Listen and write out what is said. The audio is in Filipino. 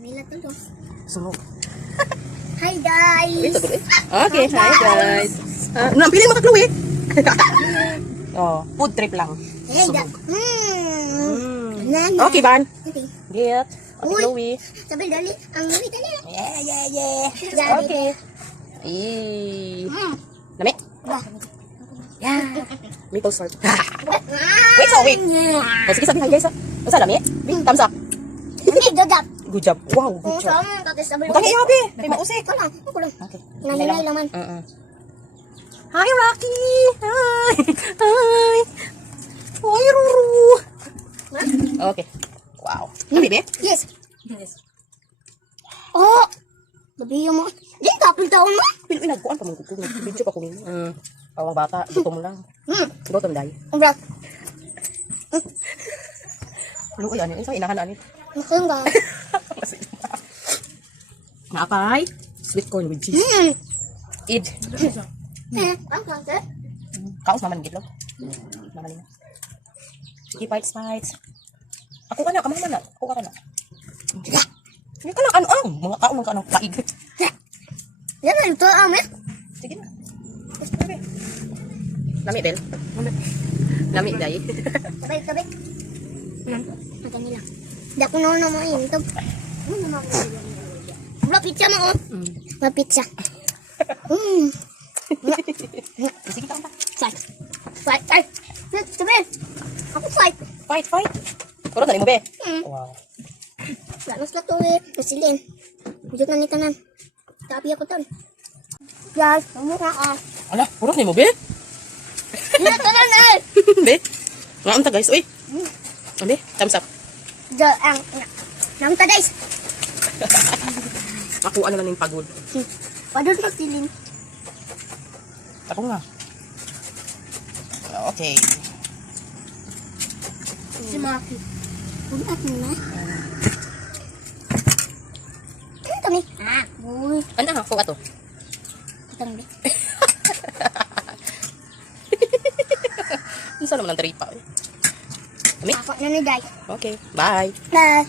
Mila tulo. Sunog. Hi guys. Okay, hi guys. Nampili mo ka, Chloe. Oh, food trip lang. Hey guys. Okay, Van. Okay. Get. Okay, Uy. Chloe. Sabi dali. Ang dali dali. Yeah. Dali. Okay. Nami. Yeah. Maple syrup. Wait, so wait. Oh, sige, sabi hi guys. Masa lami? Thumbs up. Hindi, dadap. Good job. Wow, good job. Butang iya, be. Kay mausik. Ito lang. Ito lang. Okay. Nanay lang man. Hi, Rocky. Hi. Hi. Hi, Ruru. Okay. Wow. Kami, be? Yes. Oh. Sabihin mo. Di, kapil taon mo. Pinuin, nagkuhan pa mong kukong. Video pa kunin. Pawang bata. Gutom mo lang. Gutom dahil. Ang brat. Ano, ay, ano? Isa, inahan, ano? Masayang ka. Maapay. Sweet corn with cheese. Eid. Ang kanser. Kaos naman gitlo. Naman na. Sige, fights. Ako ka na, kamama na. Ako ka na. Hindi ka na, ano, mga tao ng kanang paig. Yan na, ito amin. Sige na. Lami, Bel. Lami, day. Sabay. Matang nila. Hindi ako naman naman yun. Ito. Wala pizza mo, oh. Wala pizza. Sige ka pa. Fight. Sabi. Ako fight. Fight. Kurang na mo, be. Wow. Lanos lang ito eh. Masilin. Bidot na ni tanan. Tapi ako tan. Guys, mumukha ka. Ala, kurang na mo, be. Hindi tanan eh. Be. Ngaon ta, guys. Uy. Be, thumbs up. Nang ta guys. Ako ano lang yung pagod. Padot magsilin. Ako nga. Okay. Si Maki. Bulat mo na. Ano kami? Uy. Ano ako ato? Itang di. Isa naman ang tripa. Ako na ni guys. Okay, bye. Bye.